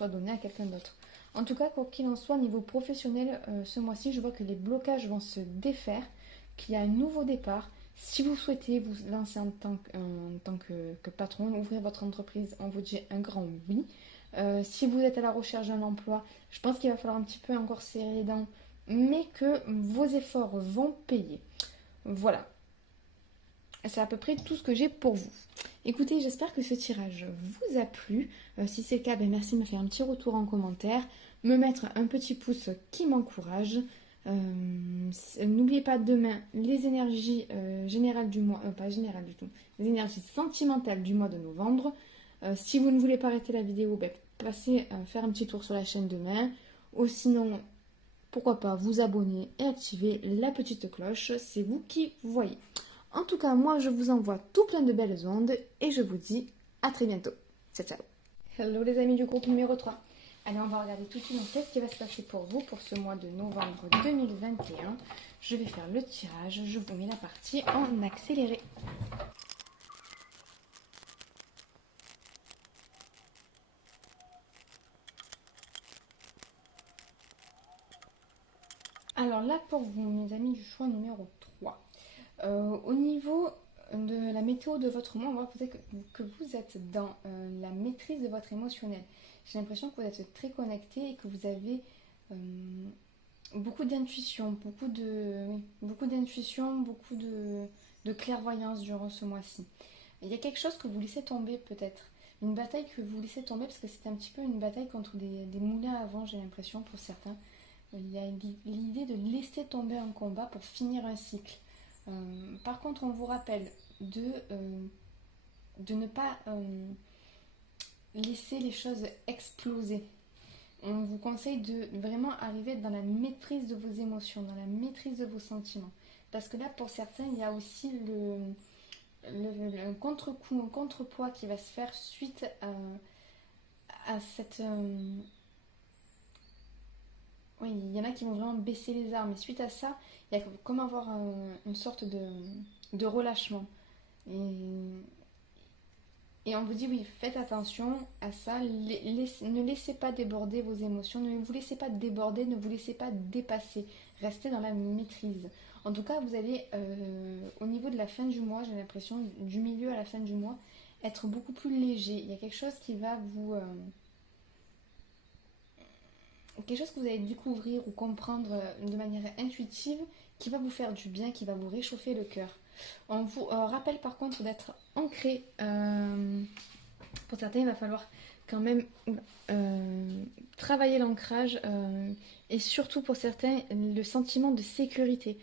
donné à quelqu'un d'autre. En tout cas, quoi qu'il en soit, niveau professionnel, ce mois-ci, je vois que les blocages vont se défaire, qu'il y a un nouveau départ. Si vous souhaitez vous lancer en tant que patron, ouvrir votre entreprise, on vous dit un grand oui. Si vous êtes à la recherche d'un emploi, je pense qu'il va falloir un petit peu encore serrer les dents, mais que vos efforts vont payer. Voilà. C'est à peu près tout ce que j'ai pour vous. Écoutez, j'espère que ce tirage vous a plu. Si c'est le cas, ben merci de me faire un petit retour en commentaire, me mettre un petit pouce qui m'encourage. N'oubliez pas demain les énergies générales du mois, pas générales du tout, les énergies sentimentales du mois de novembre. Si vous ne voulez pas arrêter la vidéo, ben, passez faire un petit tour sur la chaîne demain. Ou sinon, pourquoi pas vous abonner et activer la petite cloche, c'est vous qui voyez. En tout cas, moi je vous envoie tout plein de belles ondes et je vous dis à très bientôt. Ciao ciao. Hello les amis du groupe numéro 3. Allez, on va regarder tout de suite qu'est-ce qui va se passer pour vous pour ce mois de novembre 2021. Je vais faire le tirage, je vous mets la partie en accéléré. Alors là pour vous mes amis du choix numéro 3. Au niveau de la météo de votre mois, on va vous que vous êtes dans la maîtrise de votre émotionnel. J'ai l'impression que vous êtes très connecté et que vous avez beaucoup d'intuition, beaucoup de clairvoyance durant ce mois-ci. Il y a quelque chose que vous laissez tomber peut-être, une bataille que vous laissez tomber parce que c'est un petit peu une bataille contre des moulins à vent, j'ai l'impression pour certains. Il y a l'idée de laisser tomber un combat pour finir un cycle. Par contre, on vous rappelle de ne pas laisser les choses exploser. On vous conseille de vraiment arriver dans la maîtrise de vos émotions, dans la maîtrise de vos sentiments. Parce que là, pour certains, il y a aussi un contre-coup, un contrepoids qui va se faire suite à cette... Oui, il y en a qui vont vraiment baisser les armes. Et suite à ça, il y a comme avoir une sorte de relâchement. Et on vous dit, oui, faites attention à ça. Ne laissez pas déborder vos émotions. Ne vous laissez pas déborder. Ne vous laissez pas dépasser. Restez dans la maîtrise. En tout cas, vous allez, au niveau de la fin du mois, j'ai l'impression, du milieu à la fin du mois, être beaucoup plus léger. Il y a quelque chose qui va vous... quelque chose que vous allez découvrir ou comprendre de manière intuitive qui va vous faire du bien, qui va vous réchauffer le cœur. On vous rappelle par contre d'être ancré. Pour certains, il va falloir quand même travailler l'ancrage et surtout pour certains, le sentiment de sécurité.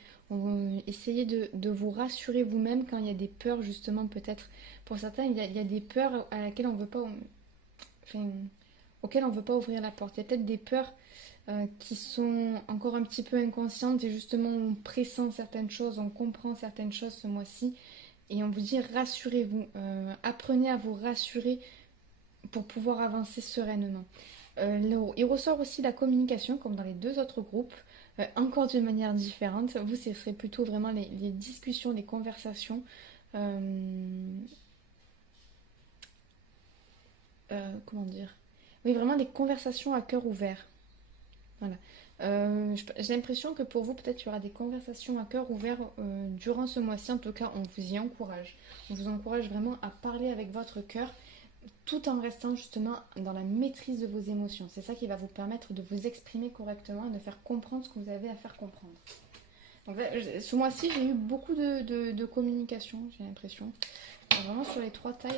Essayez de vous rassurer vous-même quand il y a des peurs justement peut-être. Pour certains, il y a des peurs à laquelle on veut pas, enfin, auxquelles on ne veut pas ouvrir la porte. Il y a peut-être des peurs qui sont encore un petit peu inconscientes et justement on pressent certaines choses, on comprend certaines choses ce mois-ci et on vous dit rassurez-vous, apprenez à vous rassurer pour pouvoir avancer sereinement. Il ressort aussi la communication comme dans les deux autres groupes, encore d'une manière différente. Vous, ce serait plutôt vraiment les discussions, les conversations. Comment dire? Oui, vraiment des conversations à cœur ouvert. Voilà. J'ai l'impression que pour vous, peut-être, il y aura des conversations à cœur ouvert durant ce mois-ci. En tout cas, on vous y encourage. On vous encourage vraiment à parler avec votre cœur tout en restant justement dans la maîtrise de vos émotions. C'est ça qui va vous permettre de vous exprimer correctement et de faire comprendre ce que vous avez à faire comprendre. Donc là, ce mois-ci, j'ai eu beaucoup de communication, j'ai l'impression. Vraiment sur les 3 tailles.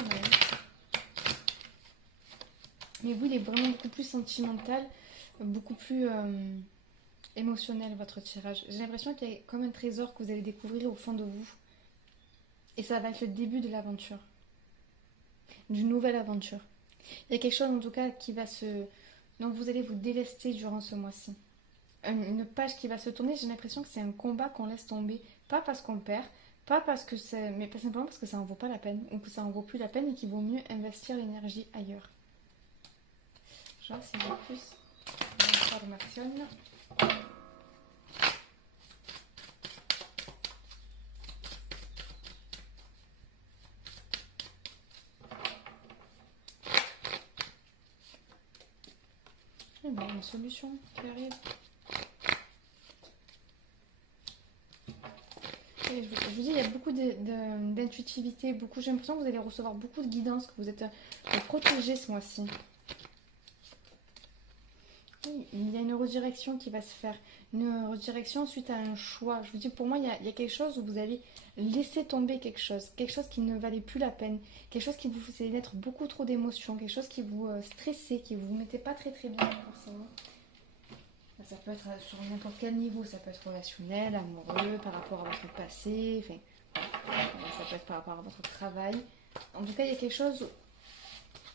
Mais oui, il est vraiment beaucoup plus sentimental, beaucoup plus émotionnel votre tirage. J'ai l'impression qu'il y a comme un trésor que vous allez découvrir au fond de vous. Et ça va être le début de l'aventure. D'une nouvelle aventure. Il y a quelque chose en tout cas qui va se... dont vous allez vous délester durant ce mois-ci. Une page qui va se tourner, j'ai l'impression que c'est un combat qu'on laisse tomber. Pas parce qu'on perd, pas parce que c'est... mais pas simplement parce que ça en vaut pas la peine, ou que ça en vaut plus la peine et qu'il vaut mieux investir l'énergie ailleurs. Genre si j'ai plus d'informations. Eh bien, une solution qui arrive. Et je vous dis, il y a beaucoup d'intuitivité, j'ai l'impression que vous allez recevoir beaucoup de guidance, que vous êtes protégé ce mois-ci. Oui, il y a une redirection qui va se faire, une redirection suite à un choix. Je vous dis, pour moi, il y a quelque chose où vous allez laisser tomber quelque chose qui ne valait plus la peine, quelque chose qui vous faisait naître beaucoup trop d'émotions, quelque chose qui vous stressait, qui vous mettait pas très très bien forcément. Ça peut être sur n'importe quel niveau, ça peut être relationnel, amoureux, par rapport à votre passé, enfin, ça peut être par rapport à votre travail. En tout cas, il y a quelque chose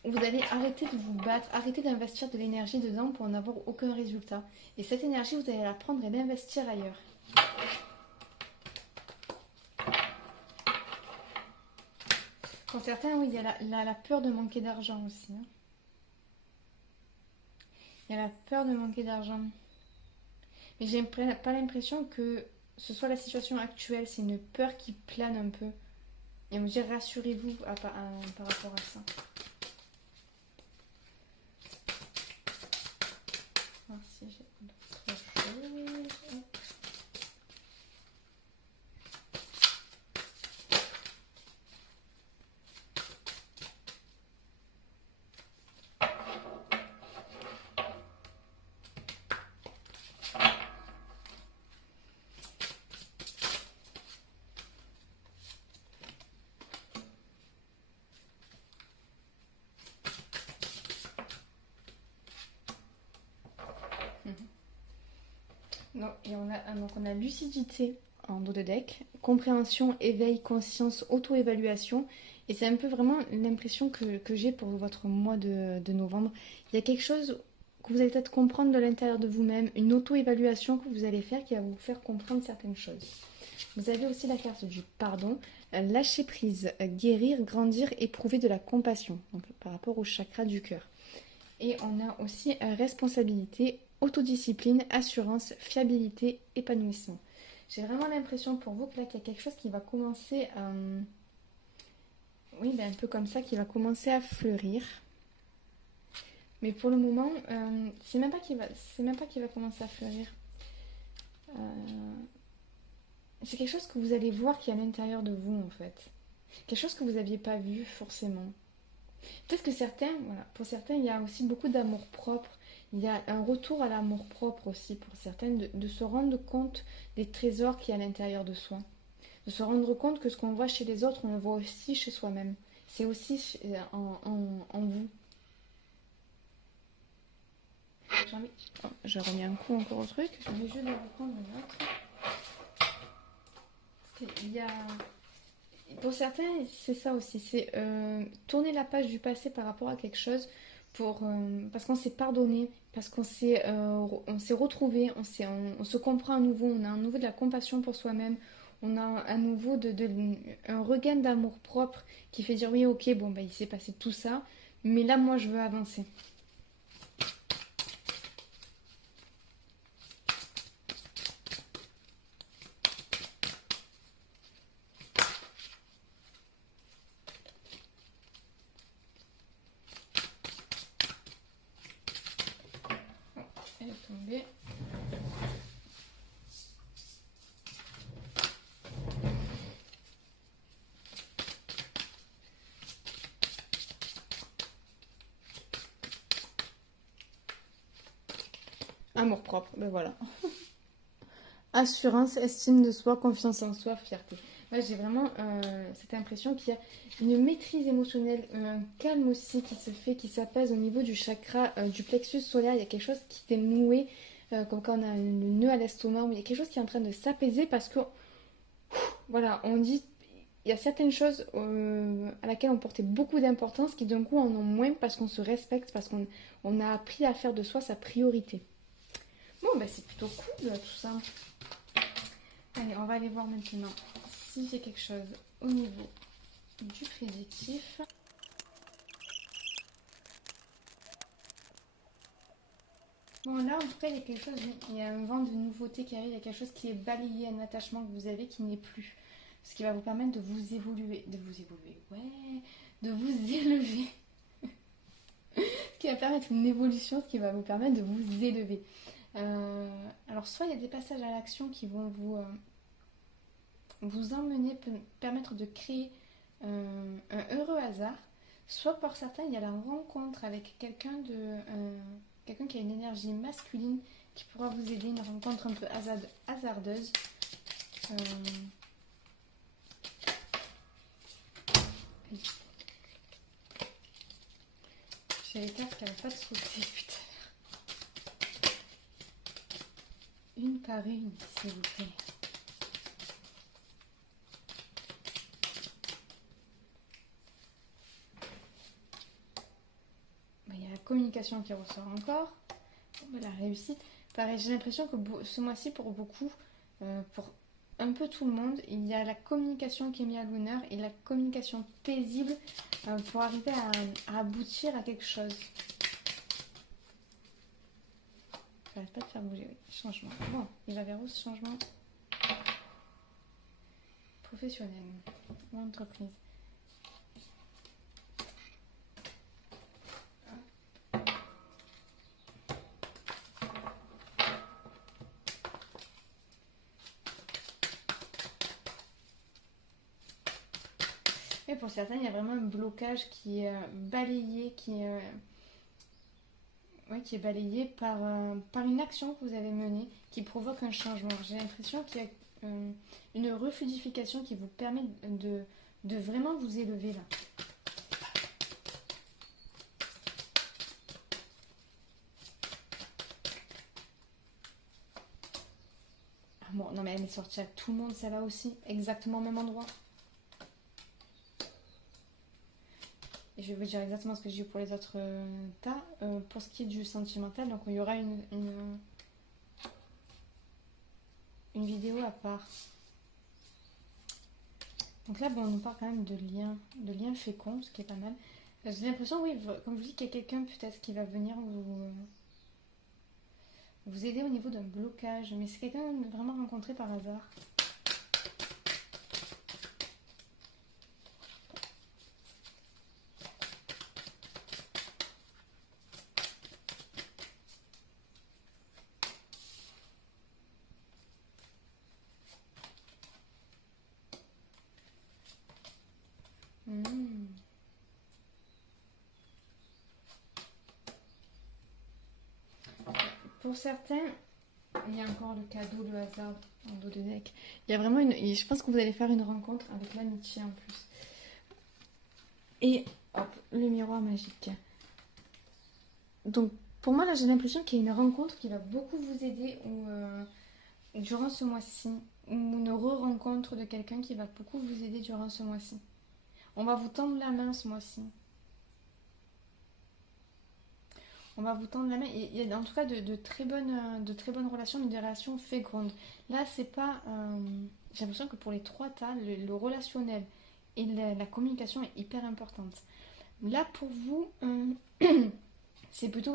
où vous allez arrêter de vous battre, arrêter d'investir de l'énergie dedans pour n'avoir aucun résultat. Et cette énergie, vous allez la prendre et l'investir ailleurs. Pour certains, oui, il y a la peur de manquer d'argent aussi. Hein. Il y a la peur de manquer d'argent. Mais j'ai pas l'impression que ce soit la situation actuelle, c'est une peur qui plane un peu. Et on me dit rassurez-vous par rapport à ça. Voir si j'ai autre chose. Non, et on a lucidité en dos de deck, compréhension, éveil, conscience, auto-évaluation. Et c'est un peu vraiment l'impression que j'ai pour votre mois de novembre. Il y a quelque chose que vous allez peut-être comprendre de l'intérieur de vous-même, une auto-évaluation que vous allez faire qui va vous faire comprendre certaines choses. Vous avez aussi la carte du pardon, lâcher prise, guérir, grandir, éprouver de la compassion, donc par rapport au chakra du cœur. Et on a aussi responsabilité, autodiscipline, assurance, fiabilité, épanouissement. J'ai vraiment l'impression pour vous que là, qu'il y a quelque chose qui va commencer à... Oui, ben un peu comme ça, qui va commencer à fleurir. Mais pour le moment, c'est même pas qu'il va commencer à fleurir. C'est quelque chose que vous allez voir qui est à l'intérieur de vous, en fait. Quelque chose que vous n'aviez pas vu forcément. Peut-être que certains, voilà, pour certains, il y a aussi beaucoup d'amour propre. Il y a un retour à l'amour propre aussi pour certains, de se rendre compte des trésors qu'il y a à l'intérieur de soi. De se rendre compte que ce qu'on voit chez les autres, on le voit aussi chez soi-même. C'est aussi en vous. Oh, j'ai remis un coup encore au truc. J'ai envie juste de reprendre une autre. Parce qu'il y a... Pour certains, c'est ça aussi. C'est tourner la page du passé par rapport à quelque chose parce qu'on s'est pardonné, parce on s'est retrouvé, on se comprend à nouveau, on a à nouveau de la compassion pour soi-même, on a à nouveau un regain d'amour propre qui fait dire oui, ok, bon, bah, il s'est passé tout ça, mais là, moi, je veux avancer. Elle est tombée. Amour propre, ben voilà. Assurance, estime de soi, confiance en soi, fierté. Moi, j'ai vraiment cette impression qu'il y a une maîtrise émotionnelle, un calme aussi qui se fait, qui s'apaise au niveau du chakra, du plexus solaire. Il y a quelque chose qui t'est noué, comme quand on a le nœud à l'estomac, où il y a quelque chose qui est en train de s'apaiser parce que, voilà, on dit, il y a certaines choses à laquelle on portait beaucoup d'importance qui d'un coup en ont moins parce qu'on se respecte, parce qu'on a appris à faire de soi sa priorité. Bon, bah c'est plutôt cool tout ça. Allez, on va aller voir maintenant si j'ai quelque chose au niveau du prédictif. Bon, là, en tout cas, il y a quelque chose, il y a un vent de nouveauté qui arrive, il y a quelque chose qui est balayé, un attachement que vous avez qui n'est plus. Ce qui va vous permettre de vous évoluer, ouais, de vous élever. Ce qui va permettre une évolution, ce qui va vous permettre de vous élever. Alors, soit il y a des passages à l'action qui vont vous emmener, permettre de créer un heureux hasard, soit pour certains, il y a la rencontre avec quelqu'un qui a une énergie masculine qui pourra vous aider, une rencontre un peu hasardeuse. J'ai les cartes qui n'arrêtent pas de sauter, putain. Une par une, s'il vous plaît. Il y a la communication qui ressort encore. La réussite. Pareil, j'ai l'impression que ce mois-ci, pour beaucoup, pour un peu tout le monde, il y a la communication qui est mise à l'honneur et la communication paisible pour arriver à aboutir à quelque chose. Ça n'arrête pas de faire bouger, oui. Changement. Bon, il va vers où ce changement? Professionnel ou entreprise. Et pour certains, il y a vraiment un blocage qui est balayé, qui est balayé par une action que vous avez menée qui provoque un changement. J'ai l'impression qu'il y a une refluidification qui vous permet de vraiment vous élever là. Ah bon, non mais elle est sortie à tout le monde, celle-là aussi, exactement au même endroit. Et je vais vous dire exactement ce que j'ai eu pour les autres tas. Pour ce qui est du sentimental, donc il y aura une vidéo à part. Donc là, bon, on nous parle quand même de liens féconds, ce qui est pas mal. J'ai l'impression, oui, comme je vous dis, qu'il y a quelqu'un peut-être qui va venir vous aider au niveau d'un blocage. Mais c'est quelqu'un vraiment rencontré par hasard. pour certains, il y a encore le cadeau, le hasard en dos de deck. Il y a vraiment une... Je pense que vous allez faire une rencontre avec l'amitié en plus. Et hop, le miroir magique. Donc pour moi là j'ai l'impression qu'il y a une rencontre qui va beaucoup vous aider durant ce mois-ci. Ou une re-rencontre de quelqu'un qui va beaucoup vous aider durant ce mois-ci. On va vous tendre la main ce mois-ci. On va vous tendre la main. Il y a en tout cas de très bonnes relations, mais des relations fécondes. Là, c'est pas... j'ai l'impression que pour les trois tas, le relationnel et la communication est hyper importante. Là, pour vous, c'est plutôt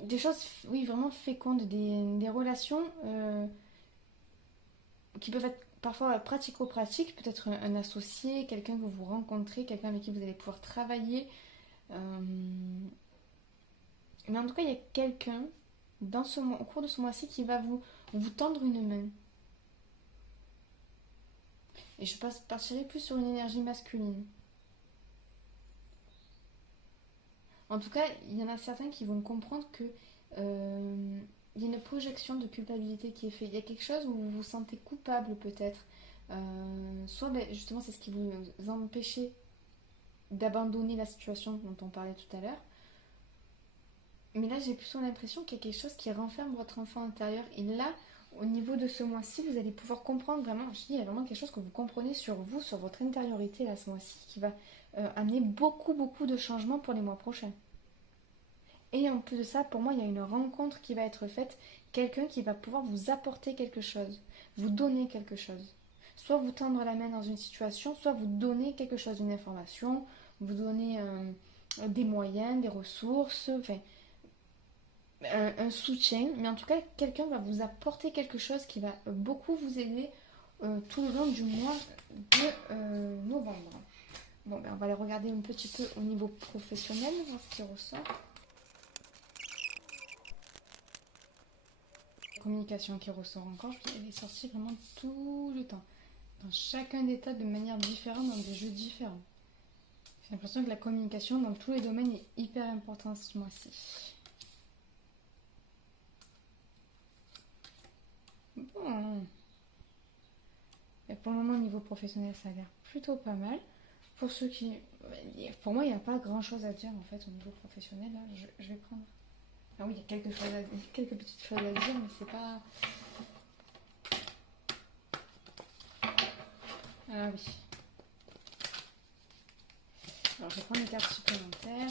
des choses, oui, vraiment fécondes, des relations qui peuvent être parfois pratico-pratiques, peut-être un associé, quelqu'un que vous rencontrez, quelqu'un avec qui vous allez pouvoir travailler. Mais en tout cas, il y a quelqu'un au cours de ce mois-ci qui va vous tendre une main. Et je partirai plus sur une énergie masculine. En tout cas, il y en a certains qui vont comprendre que il y a une projection de culpabilité qui est faite. Il y a quelque chose où vous vous sentez coupable peut-être. Soit justement c'est ce qui vous empêchez d'abandonner la situation dont on parlait tout à l'heure. Mais là j'ai plutôt l'impression qu'il y a quelque chose qui renferme votre enfant intérieur. Et là, au niveau de ce mois-ci, vous allez pouvoir comprendre vraiment, je dis, il y a vraiment quelque chose que vous comprenez sur vous, sur votre intériorité là ce mois-ci, qui va amener beaucoup de changements pour les mois prochains. Et en plus de ça, pour moi, il y a une rencontre qui va être faite, quelqu'un qui va pouvoir vous apporter quelque chose, vous donner quelque chose. Soit vous tendre la main dans une situation, soit vous donner quelque chose, une information, vous donner des moyens, des ressources, enfin, un soutien. Mais en tout cas, quelqu'un va vous apporter quelque chose qui va beaucoup vous aider tout le long du mois de novembre. Bon, ben, on va aller regarder un petit peu au niveau professionnel, voir ce qui ressort. Communication qui ressort encore, elle est sortie vraiment tout le temps. Dans chacun des tas de manière différente, dans des jeux différents. J'ai l'impression que la communication dans tous les domaines est hyper importante ce mois-ci. Bon. Et pour le moment, au niveau professionnel, ça a l'air plutôt pas mal. Pour ceux qui... Pour moi, il n'y a pas grand-chose à dire en fait au niveau professionnel. Là. Je vais prendre... Ah oui, il y a quelques petites choses à dire, mais c'est pas... Ah oui. Alors, je vais prendre une carte supplémentaire.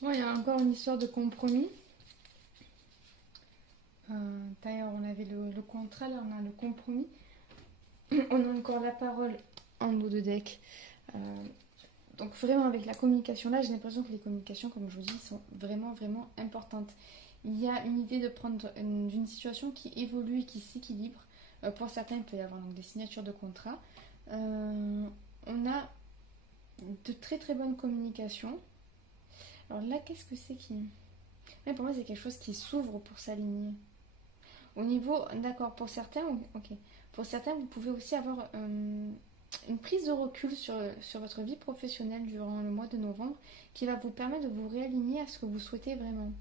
Bon, il y a encore une histoire de compromis. D'ailleurs, on avait le contrat, là on a le compromis. On a encore la parole en haut de deck. Donc vraiment avec la communication, là j'ai l'impression que les communications, comme je vous dis, sont vraiment importantes. Il y a une idée de prendre d'une situation qui évolue et qui s'équilibre. Pour certains, il peut y avoir donc, des signatures de contrat. On a de très bonnes communications. Alors là, qu'est-ce que c'est qui... Mais pour moi, c'est quelque chose qui s'ouvre pour s'aligner. Au niveau... D'accord, pour certains, ok. Pour certains, vous pouvez aussi avoir une prise de recul sur votre vie professionnelle durant le mois de novembre qui va vous permettre de vous réaligner à ce que vous souhaitez vraiment.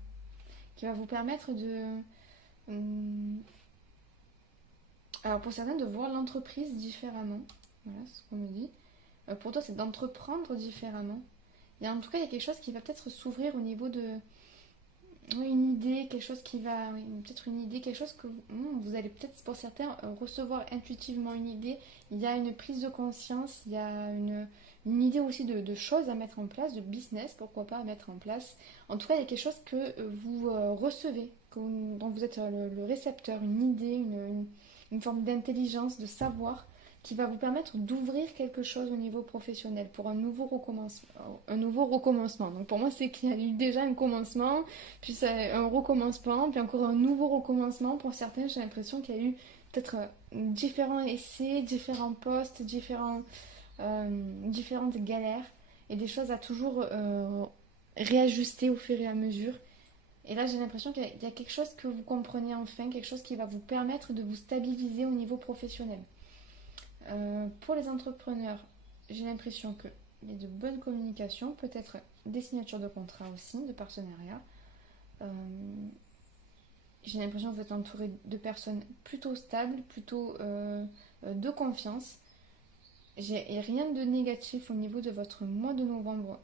Qui va vous permettre de... alors pour certains, de voir l'entreprise différemment. Voilà ce qu'on me dit. Pour toi, c'est d'entreprendre différemment. Et en tout cas, il y a quelque chose qui va peut-être s'ouvrir au niveau de... une idée, quelque chose qui va... peut-être une idée, quelque chose que vous allez peut-être, pour certains, recevoir intuitivement une idée. Il y a une prise de conscience, il y a une idée aussi de choses à mettre en place, de business, pourquoi pas, à mettre en place. En tout cas, il y a quelque chose que vous recevez, dont vous êtes le récepteur, une idée, une forme d'intelligence, de savoir qui va vous permettre d'ouvrir quelque chose au niveau professionnel pour un nouveau recommencement. Un nouveau recommencement. Donc pour moi, c'est qu'il y a eu déjà un commencement, puis c'est un recommencement, puis encore un nouveau recommencement. Pour certains, j'ai l'impression qu'il y a eu peut-être différents essais, différents postes, différentes galères et des choses à toujours réajuster au fur et à mesure. Et là, j'ai l'impression qu'il y a quelque chose que vous comprenez enfin, quelque chose qui va vous permettre de vous stabiliser au niveau professionnel. Pour les entrepreneurs, j'ai l'impression qu'il y a de bonnes communications, peut-être des signatures de contrats aussi, de partenariats. J'ai l'impression que vous êtes entouré de personnes plutôt stables, plutôt de confiance. J'ai rien de négatif au niveau de votre mois de novembre.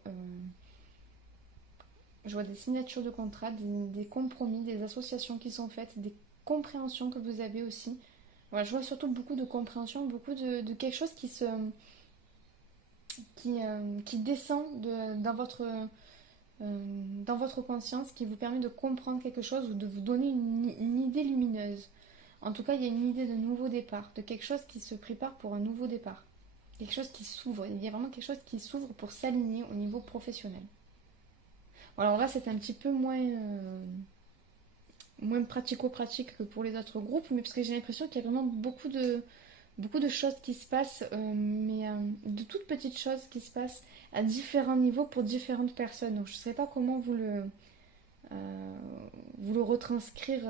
Je vois des signatures de contrats, des compromis, des associations qui sont faites, des compréhensions que vous avez aussi. Voilà, je vois surtout beaucoup de compréhension, beaucoup de quelque chose qui descend dans votre conscience, qui vous permet de comprendre quelque chose ou de vous donner une idée lumineuse. En tout cas, il y a une idée de nouveau départ, de quelque chose qui se prépare pour un nouveau départ. Quelque chose qui s'ouvre. Il y a vraiment quelque chose qui s'ouvre pour s'aligner au niveau professionnel. Voilà, alors là, c'est un petit peu moins pratico-pratique que pour les autres groupes, mais parce que j'ai l'impression qu'il y a vraiment beaucoup de choses qui se passent, mais de toutes petites choses qui se passent à différents niveaux pour différentes personnes. Donc je ne sais pas comment vous le retranscrire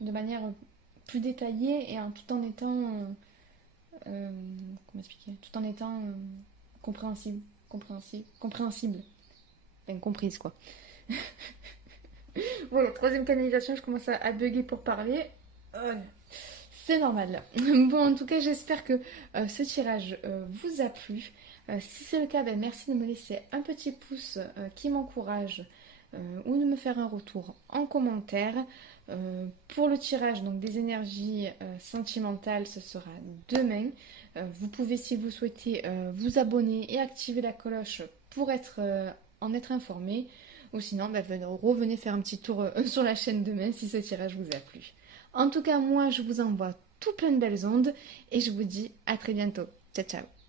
de manière plus détaillée et tout en étant comment expliquer, tout en étant compréhensible, enfin comprise quoi. Voilà, troisième canalisation, je commence à bugger pour parler. C'est normal. Bon, en tout cas, j'espère que ce tirage vous a plu. Si c'est le cas, ben, merci de me laisser un petit pouce qui m'encourage ou de me faire un retour en commentaire. Pour le tirage donc, des énergies sentimentales, ce sera demain. Vous pouvez, si vous souhaitez, vous abonner et activer la cloche pour en être informé. Ou sinon, ben, revenez faire un petit tour sur la chaîne demain si ce tirage vous a plu. En tout cas, moi, je vous envoie tout plein de belles ondes et je vous dis à très bientôt. Ciao, ciao.